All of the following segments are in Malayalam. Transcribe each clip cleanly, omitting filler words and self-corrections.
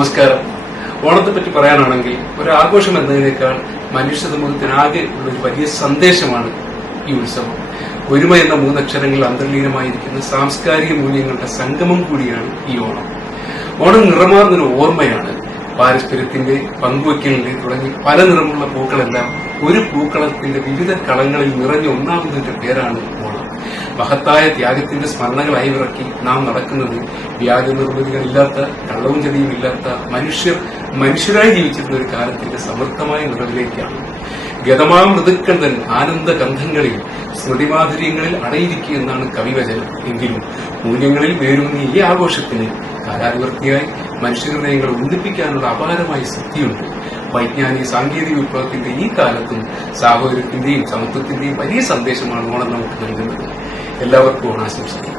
നമസ്കാരം. ഓണത്തെ പറ്റി പറയാനാണെങ്കിൽ ഒരു ആഘോഷം എന്നതിനേക്കാൾ മനുഷ്യ സമൂഹത്തിനാകെ ഉള്ള ഒരു വലിയ സന്ദേശമാണ് ഈ ഉത്സവം. ഒരുമ എന്ന മൂന്നക്ഷരങ്ങളിൽ അന്തർലീനമായിരിക്കുന്ന സാംസ്കാരിക മൂല്യങ്ങളുടെ സംഗമം കൂടിയാണ് ഈ ഓണം. ഓണം നിറമാർന്നൊരു ഓർമ്മയാണ്. പാരസ്പര്യത്തിന്റെ, പങ്കുവയ്ക്കലിന്റെ തുടങ്ങി പല നിറമുള്ള പൂക്കളെല്ലാം ഒരു പൂക്കളത്തിന്റെ വിവിധ കളങ്ങളിൽ നിറഞ്ഞ ഒന്നാമതിന്റെ പേരാണ് ഓണം. മഹത്തായ ത്യാഗത്തിന്റെ സ്മരണകളായി ഇറക്കി നാം നടക്കുന്നത് വ്യാജ നിർമ്മിതികളില്ലാത്ത, കള്ളവും ചതിയും ഇല്ലാത്ത മനുഷ്യരായി ജീവിച്ചിരുന്ന ഒരു കാലത്തിന്റെ സമൃദ്ധമായ നിറവിലേക്കാണ്. ഗതമാ മൃദുക്കൾ തൻ ആനന്ദഗന്ധങ്ങളിൽ സ്മൃതിമാധുര്യങ്ങളിൽ അടയിരിക്കുക എന്നാണ് കവിവചനം. എങ്കിലും മൂല്യങ്ങളിൽ വേരൂന്നിയ ഈ ആഘോഷത്തിന് കാലാനുവർത്തിയായി മനുഷ്യഹൃദയങ്ങളെ ഒന്നിപ്പിക്കാനുള്ള അപാരമായ ശക്തിയുണ്ട്. വൈജ്ഞാനിക സാങ്കേതിക വിപ്ലവത്തിന്റെ ഈ കാലത്തും സാഹോദര്യത്തിന്റെയും സമത്വത്തിന്റെയും വലിയ സന്ദേശമാണ് ഓണം നമുക്ക് നൽകുന്നത്. എല്ലാവർക്കും ഓണാശംസകൾ.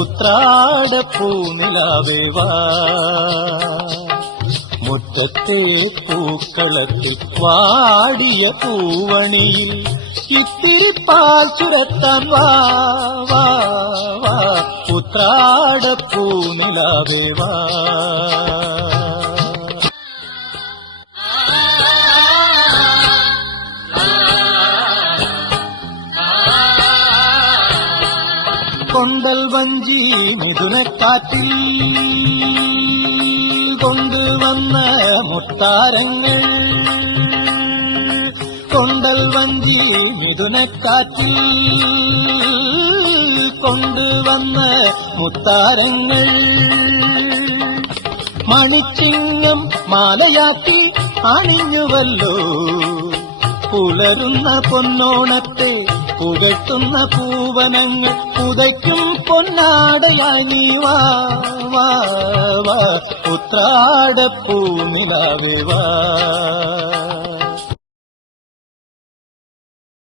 ഉത്രാടപ്പൂനിലാവേ വാ, മുറ്റത്തെ പൂക്കളത്തിൽ വാടിയ പൂവണിയിൽ ഇത്തിരി പാൽ ചുരത്താൻ വാ വാ വാ, ഉത്രാടപ്പൂനിലാവേ വാ. കൊണ്ടൽ വഞ്ചി മിഥുനക്കാറ്റിൽ കൊണ്ടുവന്ന മുത്താരങ്ങൾ, കൊണ്ടൽ വഞ്ചി മിഥുനക്കാറ്റിൽ കൊണ്ടുവന്ന മുത്താരങ്ങൾ, മണിച്ചിങ്ങം മാലയാക്കി അണിഞ്ഞുവല്ലോ പുലരുന്ന പൊന്നോണത്തെ പുകഴ്ത്തുന്ന പൂവനങ്ങൾ, പുതയ്ക്കും പൊന്നാടയായി നീ വാ വാ വാ, ഉത്രാടപ്പൂനിലാവേ വാ.